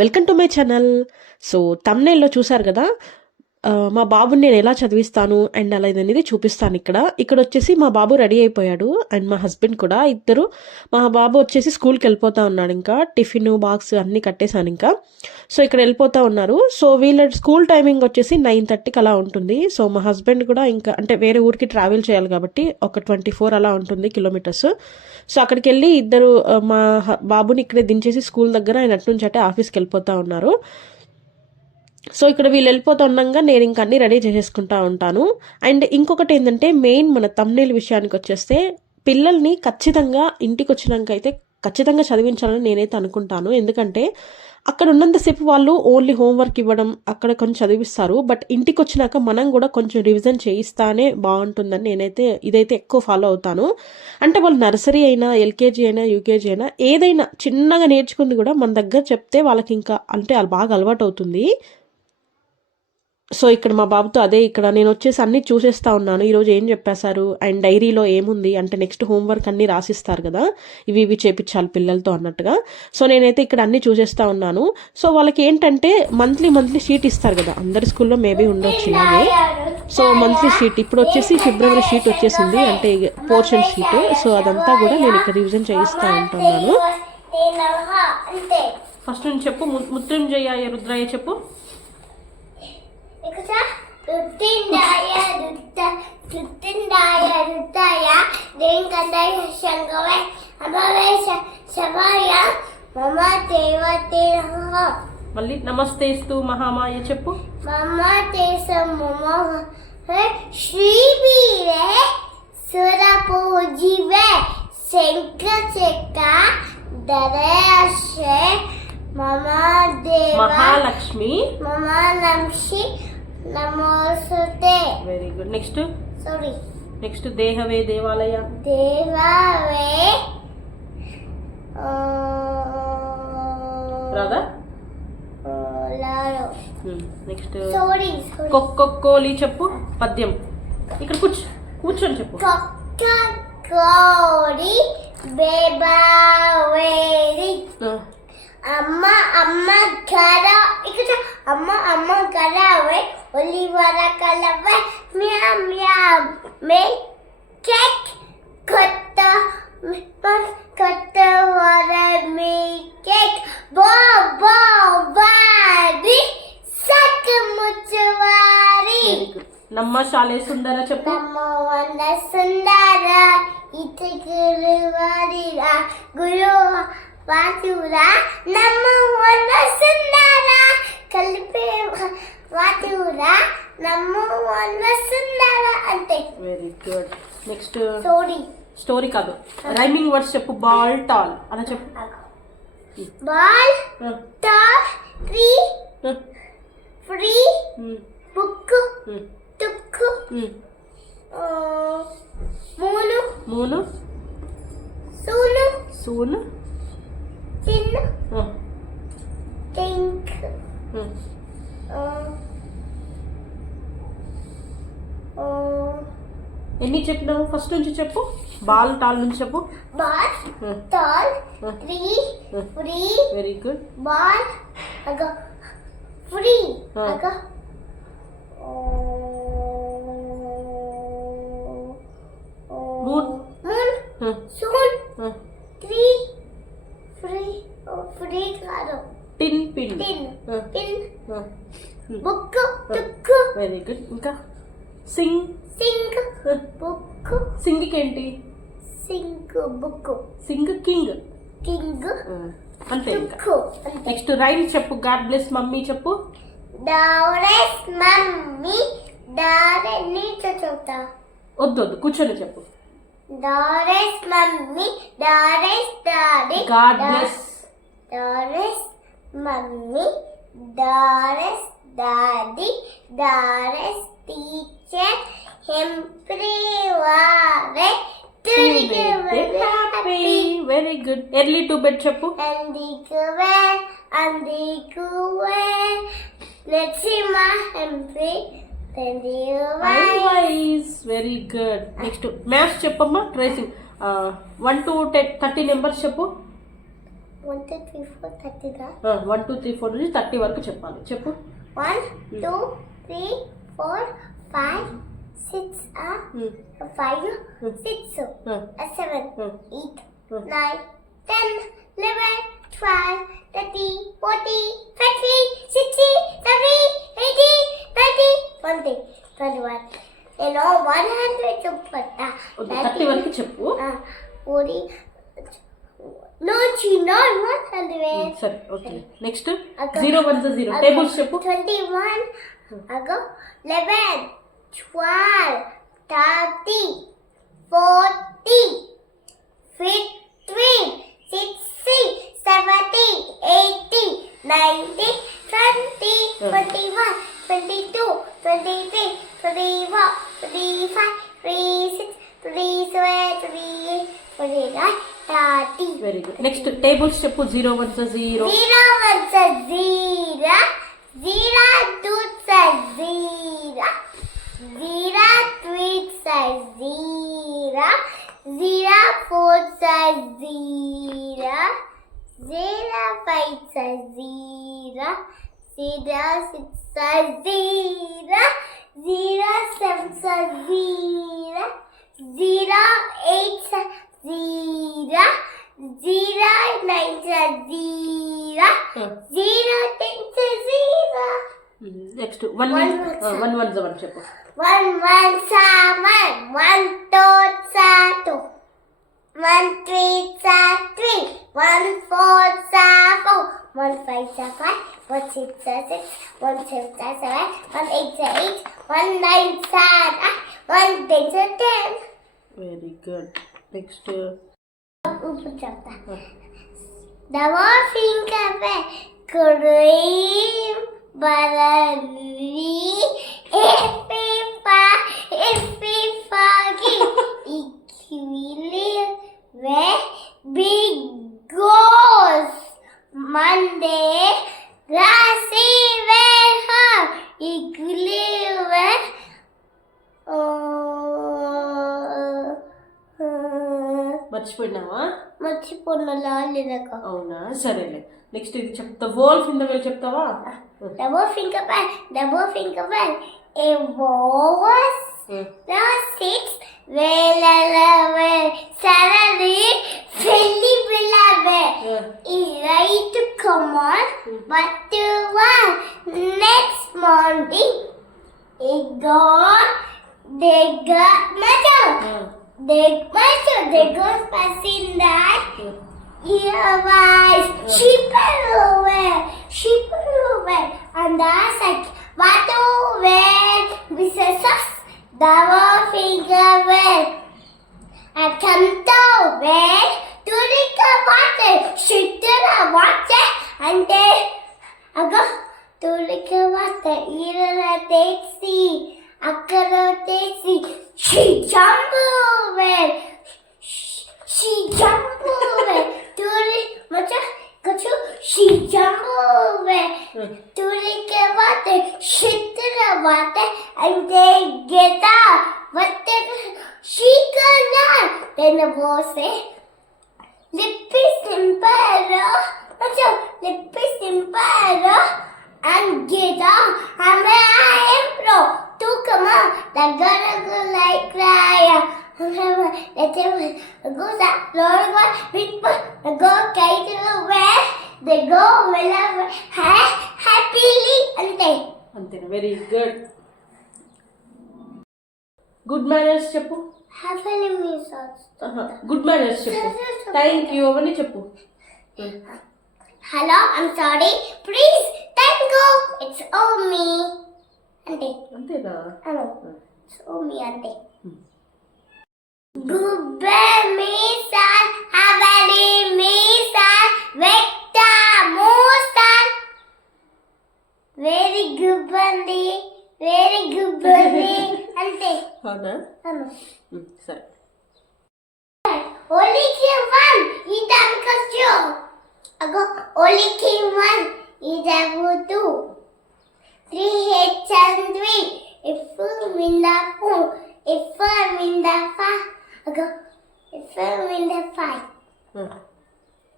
Welcome to my channel. So తమ్నేల్లో చూసారు కదా, మా బాబుని నేను ఎలా చదివిస్తాను అండ్ అలా అనేది చూపిస్తాను. ఇక్కడ వచ్చేసి మా బాబు రెడీ అయిపోయాడు అండ్ మా హస్బెండ్ కూడా ఇద్దరు. మా బాబు వచ్చేసి స్కూల్కి వెళ్ళిపోతా ఉన్నాడు, ఇంకా టిఫిన్ బాక్స్ అన్నీ కట్టేశాను ఇంకా. సో ఇక్కడ వెళ్ళిపోతా ఉన్నారు. సో వీళ్ళ స్కూల్ టైమింగ్ వచ్చేసి 9:30కి అలా ఉంటుంది. సో మా హస్బెండ్ కూడా ఇంకా అంటే వేరే ఊరికి ట్రావెల్ చేయాలి కాబట్టి ఒక 24 అలా ఉంటుంది కిలోమీటర్స్. సో అక్కడికి వెళ్ళి ఇద్దరు మా బాబుని ఇక్కడే దించేసి స్కూల్ దగ్గర ఆయన అటు నుంచి అంటే ఆఫీస్కి వెళ్ళిపోతా ఉన్నారు. సో ఇక్కడ వీళ్ళు వెళ్ళిపోతూ ఉండగా నేను ఇంక అన్నీ రెడీ చేసేసుకుంటా ఉంటాను. అండ్ ఇంకొకటి ఏంటంటే మెయిన్ మన తమ్నేల్ విషయానికి వచ్చేస్తే పిల్లల్ని ఖచ్చితంగా ఇంటికి వచ్చినాక అయితే ఖచ్చితంగా చదివించాలని నేనైతే అనుకుంటాను. ఎందుకంటే అక్కడ ఉన్నంతసేపు వాళ్ళు ఓన్లీ హోంవర్క్ ఇవ్వడం అక్కడ కొంచెం చదివిస్తారు, బట్ ఇంటికి వచ్చినాక మనం కూడా కొంచెం రివిజన్ చేయిస్తానే బాగుంటుందని నేనైతే ఇదైతే ఎక్కువ ఫాలో అవుతాను. అంటే వాళ్ళు నర్సరీ అయినా ఎల్కేజీ అయినా యూకేజీ అయినా ఏదైనా చిన్నగా నేర్చుకుంది కూడా మన దగ్గర చెప్తే వాళ్ళకి ఇంకా అంటే వాళ్ళు బాగా అలవాటు అవుతుంది. సో ఇక్కడ మా బాబుతో అదే ఇక్కడ నేను వచ్చేసి అన్నీ చూసేస్తా ఉన్నాను, ఈరోజు ఏం చెప్పేశారు అండ్ డైరీలో ఏముంది అంటే నెక్స్ట్ హోంవర్క్ అన్నీ రాసిస్తారు కదా, ఇవి చేపించాలి పిల్లలతో అన్నట్టుగా. సో నేనైతే ఇక్కడ అన్నీ చూసేస్తా ఉన్నాను. సో వాళ్ళకి ఏంటంటే మంత్లీ షీట్ ఇస్తారు కదా, అందరి స్కూల్లో మేబీ ఉండొచ్చు ఇలాగే. సో మంత్లీ షీట్ ఇప్పుడు వచ్చేసి ఫిబ్రవరి షీట్ వచ్చేసింది, అంటే పోర్షన్ షీట్. సో అదంతా కూడా నేను ఇక్కడ రివిజన్ చేయిస్తూ ఉంటున్నాను. ఫస్ట్ నుంచి చెప్పు, మృత్యుంజయ రుద్రయ్య చెప్పు. మళ్ళీ నమస్తేస్తు మహామాయ చెప్పు. శ్రీవీరే సురపూజివే శంఖచక్ర దరయశే మహాలక్ష్మి నమోస్తుతే. Very good. Next sorry next దేహవే దేవాలయ దేవావే రాదా. లారో. నెక్స్ట్ సారీ కొక్కొక్కోలి చెప్పు పద్యం. ఇక్కడ కూర్చొని చెప్పు. కోడి బేబావేరి అమ్మ గర ఇక్కడ అమ్మ గరవే ఒలివర కలవే మ్యా మ్యా మే కేక్ కొత్త వర మే కేక్ బో వారి సక్ ముచ్చవారి. నమ్మ శాలే సుందర చెప్పు. నమ్మ వంద సుందర ఇతి గురువారిరా గురు వాచురా నమ్మ వంద సుందర కలిపే వాచురా నమ్మ వంద సుందర అంటే. Very good. నెక్స్ట్ స్టోరీ కాదు, రైమింగ్ వర్డ్స్ చెప్పు. బాల్ టాల్ అలా చెప్పు. Ball tall free book took moon soon tin think ఎన్ని చెప్పినావు? ఫస్ట్ నుంచి చెప్పు. బాల్ టాల్ నుంచి చెప్పు. Ball tall free very good. Ball free moon soon free కాదు pin book took. Very good. ఇంకా సింగ్ బుక్ సింగ్కి ఏంటి? బుక్ కింగ్ అంతే. టుక్. నెక్స్ట్ రైమ్ చెప్పు. గాడ్ బ్లెస్ మమ్మీ చెప్పు. డౌరెస్ మమ్మీ దారే నీతో చెప్తా. వద్దు కూర్చొని చెప్పు. డౌరెస్ మమ్మీ డౌరెస్ డాడీ గాడ్ బ్లెస్. డౌరెస్ మమ్మీ డౌరెస్ డాడీ డౌరెస్ టీచర్ ఎంప్రీవారే very good. Early to bed చెప్పు. అందుకువే నరసింహ ఎంపీ వెరీ గుడ్. నెక్స్ట్ మ్యాథ్స్ చెప్పమ్మా. ట్రేసింగ్ 1 to 30 నెంబర్స్ చెప్పు. 1, 2, 3, 4, 30 రా. 1 2 3 4 నుంచి 30 వరకు చెప్పాలి. చెప్పు. 1, 2, 3, 4, 5, 6, 5, 6, 7, 8, 9, 10, 11, 12, 13, 14, 15, 16, 17, 18, 19, 20, 21. నేను 100 చెప్పతా. 30 వరకు చెప్పు. 40. No, not 100. సరే, ఓకే. నెక్స్ట్ 0 1 0 టేబుల్స్ చెప్పు. 21. Ago 11, 12, 13, 14, 15, 16, 17, 18, 19, 20, 21, 22, 23, 24, 25, 26, 27, 28, 29, 30. Very good. Next tables చెప్పు. 0 1 0 0, 1, 0, 0, 2, 0, 0, 3, 0, 0, 4, 0, 0, 5, 0, 0, 6, 0, 0, 7, 0, 0, 8, 0, 0, 9, 0, 0, 10, 0. నెక్స్ట్ 1 1 1 1 చెప్పు. 1, 1, 7, 1, 2, 2, 1, 3, 3, 1, 4, 4, 1, 5, 5, 1, 6, 6, 1, 7, 7, 1, 8, 8, 1, 9, 7, 1, 10, 10. Very good. నెక్స్ట్ ఇప్పుడు చెప్తా. Dava fincape cream barali epipa ikili ve big goes Monday rasi ve ha ikili ve మర్చిపోయినావా? మర్చిపోయినా లేదక్క. అవునా, సరేలే. నెక్స్ట్ ఇది చెప్తా. వోల్ఫ్ ఇన్ ద వెల్ చెప్తావా? Double finger bell. A was the 6 well Saturday Philly Beloved. He right to come on, but next morning they got metal. They got passing that. Here was cheaper over, and that's like what over, Mrs. Dava finger well, and come to well, to the water, shit to the water, and then I go to the water, either a taxi, a car taxi, she jumped over. She jumped over to the she jumped over to the water, shit to the water, and they get out. But she got then the boy said, lip is simple, and get out. I am pro to come out. The girl go like cry. Let him go that Lord go kite where they go happily ante. అంతేనా? Very good. Good manners చెప్పు. Happily means good manners చెప్పు. Thank you అవన్నీ చెప్పు. hello, I'm sorry, please, thank you, it's all me ante. అంతేనా? Hello, it's all me ante. Gubbe misal, havali misal, vekta musal. Very good bandi, ante. అవునా? Hello. సరే. Only came one, eat that because you. Ago, only came one, eat that for two. 3 heads and 3, if I'm in the 4, if I'm in the 5. Ago, if I'm in the 5.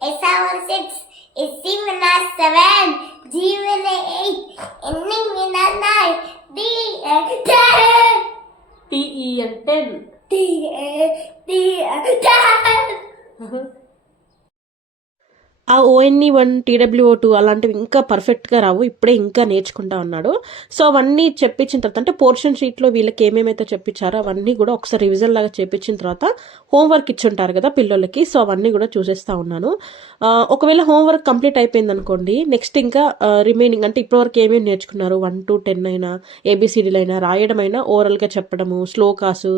S7 7 G 8 ending in a 9 D 10 TEN 10. D 10 ఆ ONE1 TWO2 అలాంటివి ఇంకా పర్ఫెక్ట్గా రావు, ఇప్పుడే ఇంకా నేర్చుకుంటా ఉన్నాడు. So అవన్నీ చెప్పించిన తర్వాత అంటే పోర్షన్ షీట్లో వీళ్ళకి ఏమేమైతే చెప్పించారో అవన్నీ కూడా ఒకసారి రివిజన్ లాగా చేపించిన తర్వాత హోంవర్క్ ఇచ్చుంటారు కదా పిల్లలకి, సో అవన్నీ కూడా చూసేస్తా ఉన్నాను. ఒకవేళ హోంవర్క్ కంప్లీట్ అయిపోయింది అనుకోండి, నెక్స్ట్ ఇంకా రిమైనింగ్ అంటే ఇప్పటివరకు ఏమేమి నేర్చుకున్నారు 1 to 10 అయినా ABCDలు అయినా రాయడం అయినా ఓరల్గా చెప్పడము, శ్లోకాసు,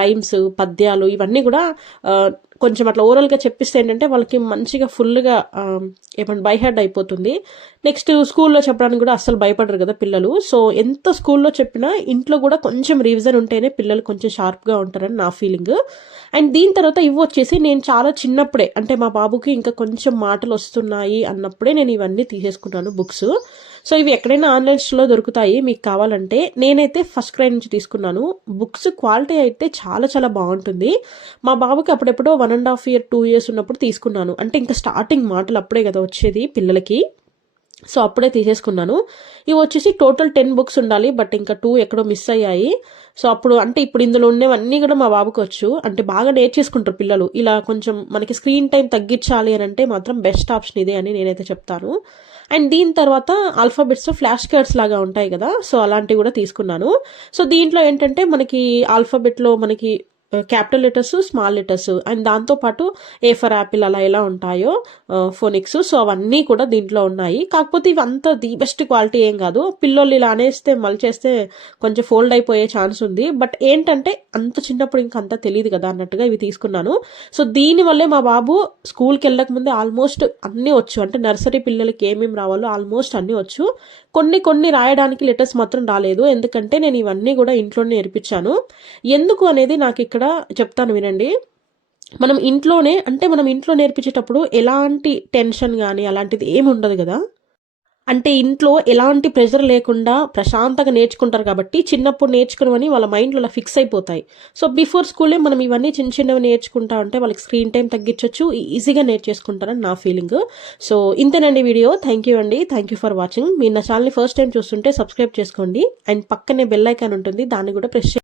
రైమ్స్, పద్యాలు ఇవన్నీ కూడా కొంచెం అట్లా ఓరల్గా చెప్పిస్తే ఏంటంటే వాళ్ళకి మంచిగా ఫుల్గా ఏమంటే బై హెడ్ అయిపోతుంది. నెక్స్ట్ స్కూల్లో చెప్పడానికి కూడా అస్సలు భయపడరు కదా పిల్లలు. సో ఎంత స్కూల్లో చెప్పినా ఇంట్లో కూడా కొంచెం రివిజన్ ఉంటేనే పిల్లలు కొంచెం షార్ప్గా ఉంటారని నా ఫీలింగ్. అండ్ దీని తర్వాత ఇవి వచ్చేసి నేను చాలా చిన్నప్పుడే అంటే మా బాబుకి ఇంకా కొంచెం మాటలు వస్తున్నాయి అన్నప్పుడే నేను ఇవన్నీ తీసేసుకున్నాను బుక్స్. సో ఇవి ఎక్కడైనా ఆన్లైన్ స్టోర్లో దొరుకుతాయి మీకు కావాలంటే. నేనైతే ఫస్ట్ క్రై నుంచి తీసుకున్నాను. బుక్స్ క్వాలిటీ అయితే చాలా చాలా బాగుంటుంది. మా బాబుకి అప్పుడెప్పుడో 1.5 year 2 years ఉన్నప్పుడు తీసుకున్నాను. అంటే ఇంకా స్టార్టింగ్ మాటలు అప్పుడే కదా వచ్చేది పిల్లలకి, సో అప్పుడే తీసేసుకున్నాను. ఇవి వచ్చేసి టోటల్ 10 books ఉండాలి, బట్ ఇంకా 2 ఎక్కడో మిస్ అయ్యాయి. సో అప్పుడు అంటే ఇప్పుడు ఇందులో ఉండేవన్నీ కూడా మా బాబుకి వచ్చు, అంటే బాగా నేర్చేసుకుంటారు పిల్లలు. ఇలా కొంచెం మనకి స్క్రీన్ టైం తగ్గించాలి అని అంటే మాత్రం బెస్ట్ ఆప్షన్ ఇదే అని నేనైతే చెప్తాను. అండ్ దీని తర్వాత ఆల్ఫాబెట్స్ ఫ్లాష్ కార్డ్స్ లాగా ఉంటాయి కదా, సో అలాంటివి కూడా తీసుకున్నాను. సో దీంట్లో ఏంటంటే మనకి ఆల్ఫాబెట్లో మనకి capital letters, small letters and దాంతోపాటు ఏ ఫర్ యాపిల్ అలా ఎలా ఉంటాయో ఫోనిక్స్, సో అవన్నీ కూడా దీంట్లో ఉన్నాయి. కాకపోతే ఇవి అంత ది బెస్ట్ క్వాలిటీ ఏం కాదు, పిల్లలు ఇలా అనేస్తే మలిచేస్తే కొంచెం ఫోల్డ్ అయిపోయే ఛాన్స్ ఉంది. బట్ ఏంటంటే అంత చిన్నప్పుడు ఇంకా అంత తెలియదు కదా అన్నట్టుగా ఇవి తీసుకున్నాను. సో దీనివల్లే మా బాబు స్కూల్కి వెళ్ళక ముందే ఆల్మోస్ట్ అన్నీ వచ్చు, అంటే నర్సరీ పిల్లలకి ఏమేమి రావాలో ఆల్మోస్ట్ అన్నీ వచ్చు. కొన్ని రాయడానికి లెటర్స్ మాత్రం రాలేదు, ఎందుకంటే నేను ఇవన్నీ కూడా ఇంట్లోనే నేర్పించాను. ఎందుకు అనేది నాకు ఇక్కడ చెప్తాను వినండి. మనం ఇంట్లో నేర్పించేటప్పుడు ఎలాంటి టెన్షన్ కానీ అలాంటిది ఏమి ఉండదు కదా, అంటే ఇంట్లో ఎలాంటి ప్రెషర్ లేకుండా ప్రశాంతంగా నేర్చుకుంటారు కాబట్టి చిన్నప్పుడు నేర్చుకున్నవని వాళ్ళ మైండ్లో అలా ఫిక్స్ అయిపోతాయి. సో బిఫోర్ స్కూలే మనం ఇవన్నీ చిన్నవి నేర్చుకుంటా ఉంటే వాళ్ళకి స్క్రీన్ టైం తగ్గించవచ్చు, ఈజీగా నేర్చేసుకుంటారని నా ఫీలింగ్. సో ఇంతేనండి video. Thank you for watching. మీరు నా ఛానల్ని ఫస్ట్ టైం చూస్తుంటే సబ్స్క్రైబ్ చేసుకోండి అండ్ పక్కనే బెల్ ఐకాన్ ఉంటుంది, దాన్ని కూడా ప్రెస్